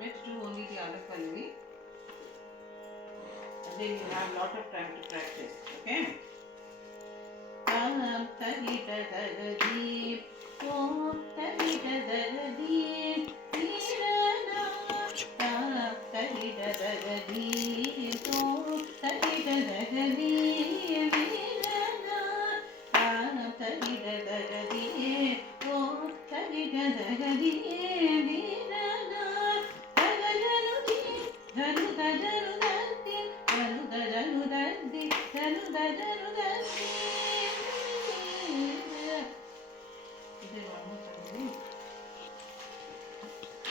Let's do only the Adapallavi. And then you have a lot of time to practice. Okay?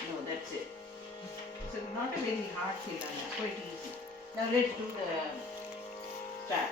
No, that's it. So not a very hard Tilana, quite easy. Now let's do the start.